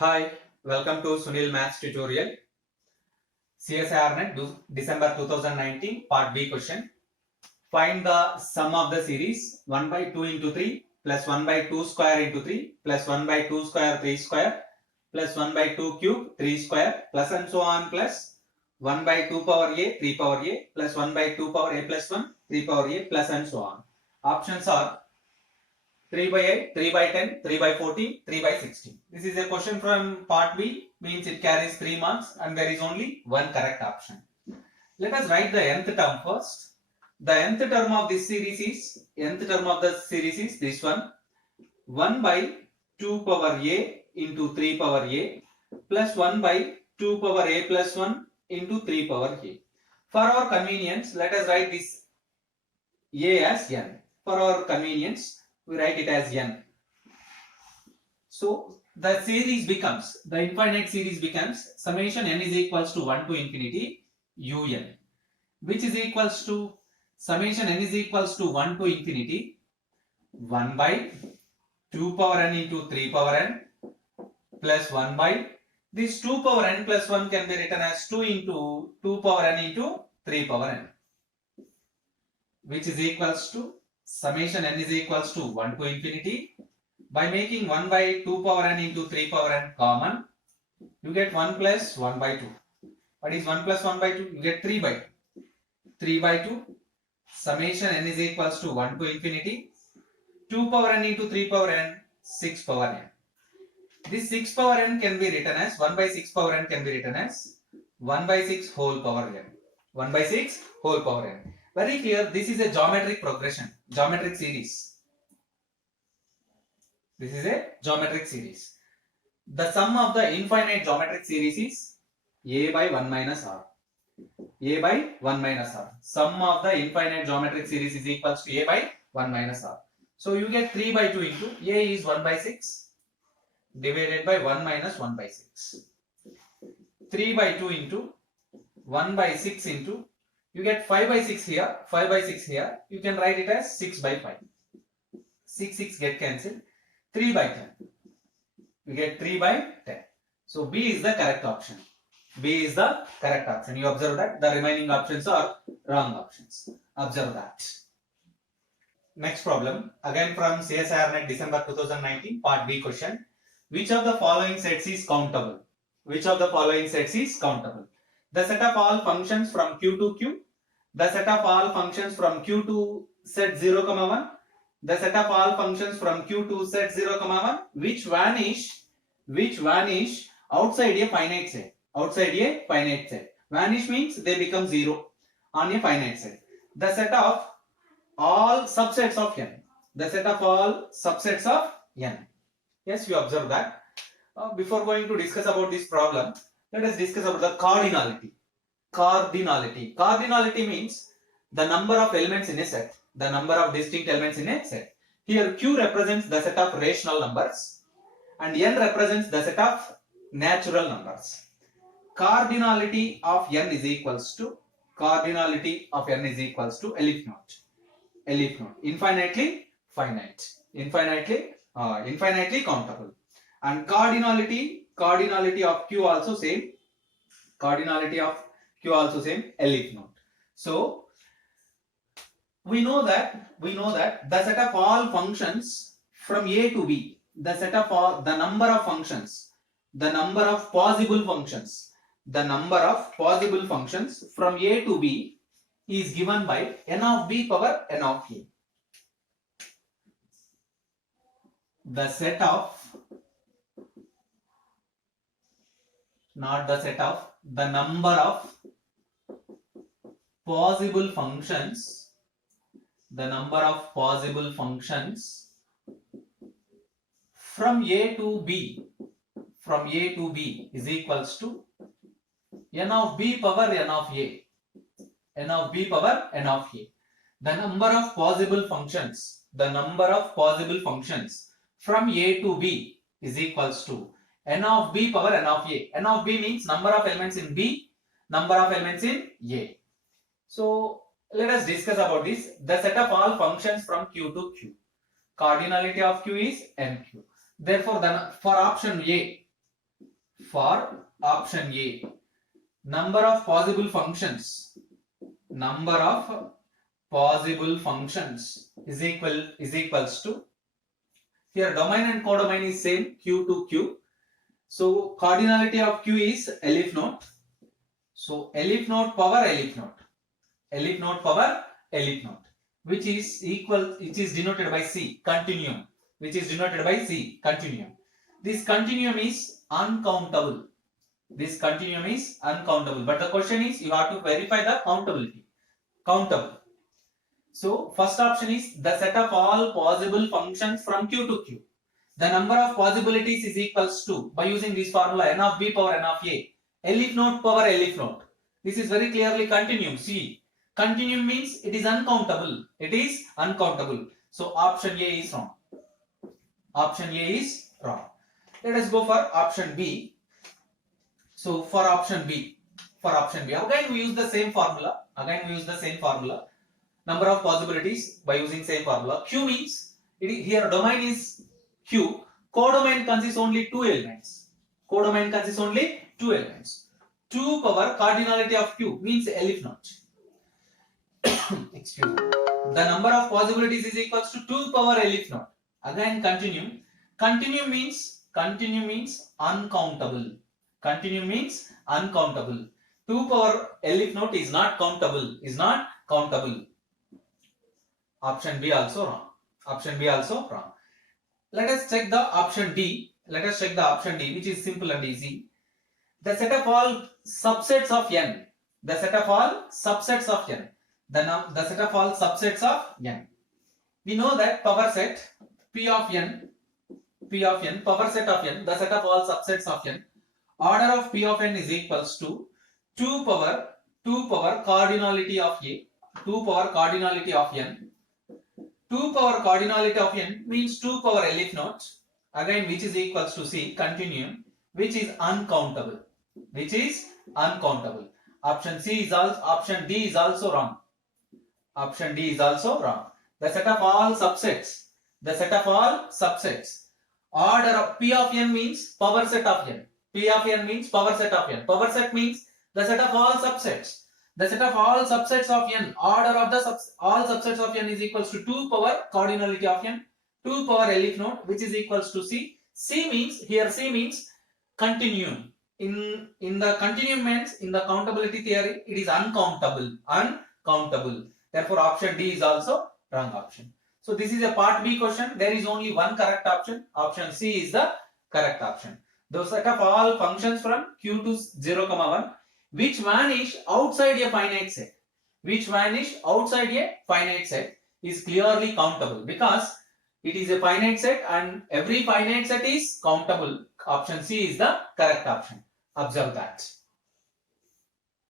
Hi, welcome to Sunil Maths tutorial. CSIRNet December 2019 Part B question. Find the sum of the series 1 by 2 into 3 plus 1 by 2 square into 3 plus 1 by 2 square 3 square plus 1 by 2 cube 3 square plus and so on plus 1 by 2 power a 3 power a plus 1 by 2 power a plus 1 3 power a plus and so on. Options are 3 by 8, 3 by 10, 3 by 14, 3 by 16. This is a question from part B, means it carries 3 marks and there is only one correct option. Let us write the nth term first. The nth term of this series is, this one, 1 by 2 power a into 3 power a plus 1 by 2 power a plus 1 into 3 power a. For our convenience, let us write this a as n. For our convenience, we write it as n. So the infinite series becomes summation n is equals to 1 to infinity un, which is equals to summation n is equals to 1 to infinity 1 by 2 power n into 3 power n plus 1 by this 2 power n plus 1 can be written as 2 into 2 power n into 3 power n, which is equals to summation n is equals to 1 to infinity. By making 1 by 2 power n into 3 power n common, you get 1 plus 1 by 2. What is 1 plus 1 by 2? You get 3 by 2. 3 by 2, summation n is equals to 1 to infinity 2 power n into 3 power n, 6 power n. This 6 power n can be written as 1 by 6 power n can be written as 1 by 6 whole power n. 1 by 6 whole power n. Very clear, this is a geometric progression, geometric series. This is a geometric series. The sum of the infinite geometric series is a by 1 minus r. A by 1 minus r. Sum of the infinite geometric series is equals to a by 1 minus r. So you get 3 by 2 into a is 1 by 6 divided by 1 minus 1 by 6. 3 by 2 into 1 by 6 into, you get 5 by 6 here, 5 by 6 here. You can write it as 6 by 5. 6 get cancelled. 3 by 10. You get 3 by 10. So B is the correct option. B is the correct option. You observe that the remaining options are wrong options. Observe that. Next problem, again from CSIRNet December 2019 Part B question. Which of the following sets is countable? Which of the following sets is countable? The set of all functions from Q to Q. The set of all functions from Q to set 0, 1. The set of all functions from Q to set 0, 1 which vanish outside a finite set. Outside a finite set. Vanish means they become 0 on a finite set. The set of all subsets of n. The set of all subsets of n. Yes, we observe that. Before going to discuss about this problem, let us discuss about the cardinality. Cardinality means the number of elements in a set. The number of distinct elements in a set. Here Q represents the set of rational numbers and n represents the set of natural numbers. Cardinality of n is equals to elif naught. Infinitely finite. Infinitely countable. And cardinality of Q also same. Elif naught. So we know that the set of all functions from A to B, the number of possible functions from A to B is given by n of B power n of A. The set of, not the set of, the number of possible functions from A to B is equals to n of B power n of A. The number of possible functions from A to B is equals to n of B power n of A. N of B means number of elements in B, number of elements in A. So let us discuss about this. The set of all functions from Q to Q. Cardinality of Q is NQ. Therefore, for option A, for option A, number of possible functions is equals to, here domain and codomain is same, q to q. So cardinality of q is elif node. So elif node power elif node, which is denoted by C, continuum, This continuum is uncountable. But the question is, you have to verify the countable. So first option is the set of all possible functions from q to q. The number of possibilities is equals to, by using this formula, n of b power n of a, elif node power elif node. This is very clearly continuum. See, continuum means it is uncountable. So option A is wrong. Let us go for option B. So for option B, again we use the same formula. Number of possibilities by using same formula. Q means, here domain is Q. Codomain consists only two elements. 2 power cardinality of Q means elif node. Excuse me. The number of possibilities is equals to 2 power elif node. Again continuum. Continuum means uncountable. 2 power elif node is not countable. Option B also wrong. Let us check the option D. Which is simple and easy. The set of all subsets of n. The set of all subsets of n. We know that power set P of n, power set of n, the set of all subsets of n. Order of P of n is equals to 2 power cardinality of A, 2 power cardinality of n. 2 power cardinality of n means 2 power elif node, again which is equals to C, continuum, which is uncountable. Option D is also wrong. The set of all subsets. Order of P of n means power set of n. Power set means the set of all subsets. The set of all subsets of n, order of all subsets of n is equals to 2 power cardinality of n, 2 power elif node, which is equals to C. C means continuum. In the continuum means, in the countability theory, it is uncountable. Therefore option D is also wrong option. So this is a part B question. There is only one correct option. Option C is the correct option. The set of all functions from q to 0, 1 which vanish outside a finite set. Is clearly countable because it is a finite set and every finite set is countable. Option C is the correct option. Observe that.